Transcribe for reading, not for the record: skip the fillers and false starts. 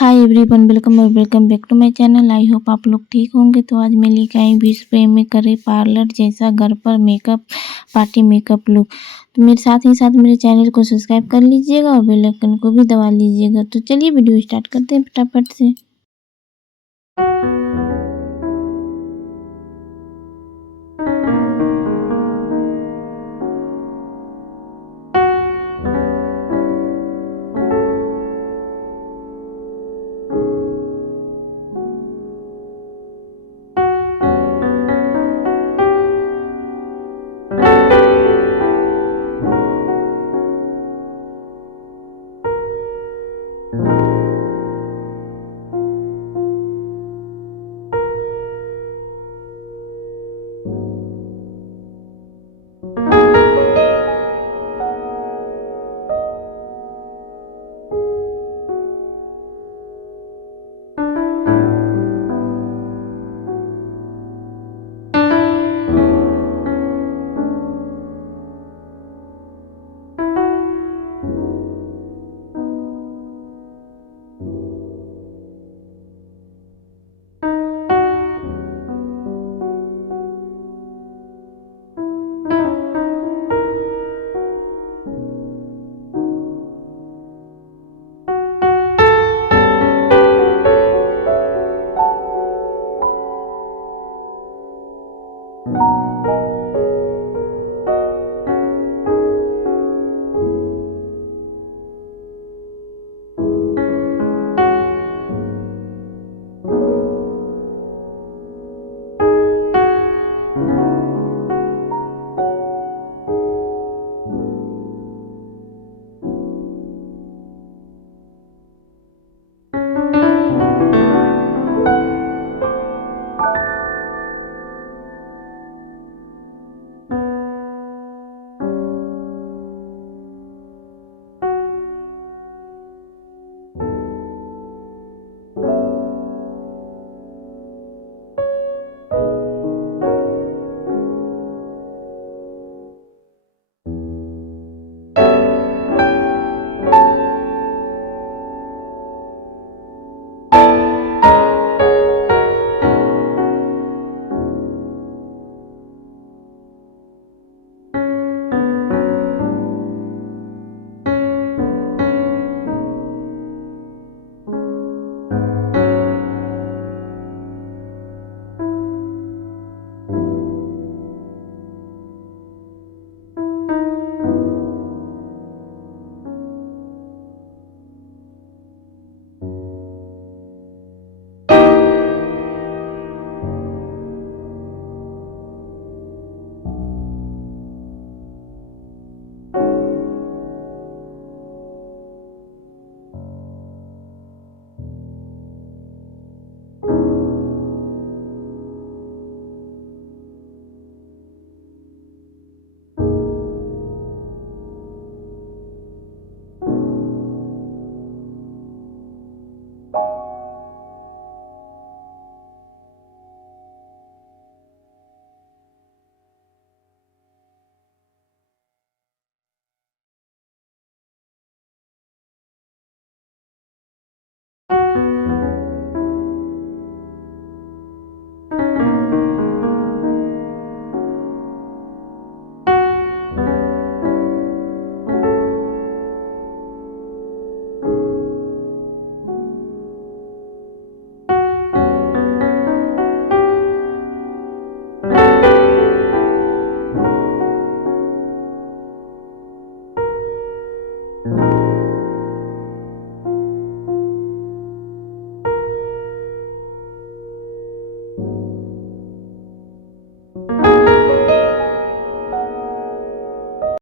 Hi everyone, welcome back to my channel. I hope आप लोग ठीक होंगे। तो आज मैं लेके आई 20 रुपये में करे पार्लर जैसा घर पर मेकअप, पार्टी मेकअप लुक। तो मेरे साथ ही साथ मेरे चैनल को सब्सक्राइब कर लीजिएगा और बेल आइकन को भी दबा लीजिएगा। तो चलिए वीडियो स्टार्ट करते हैं फटाफट से।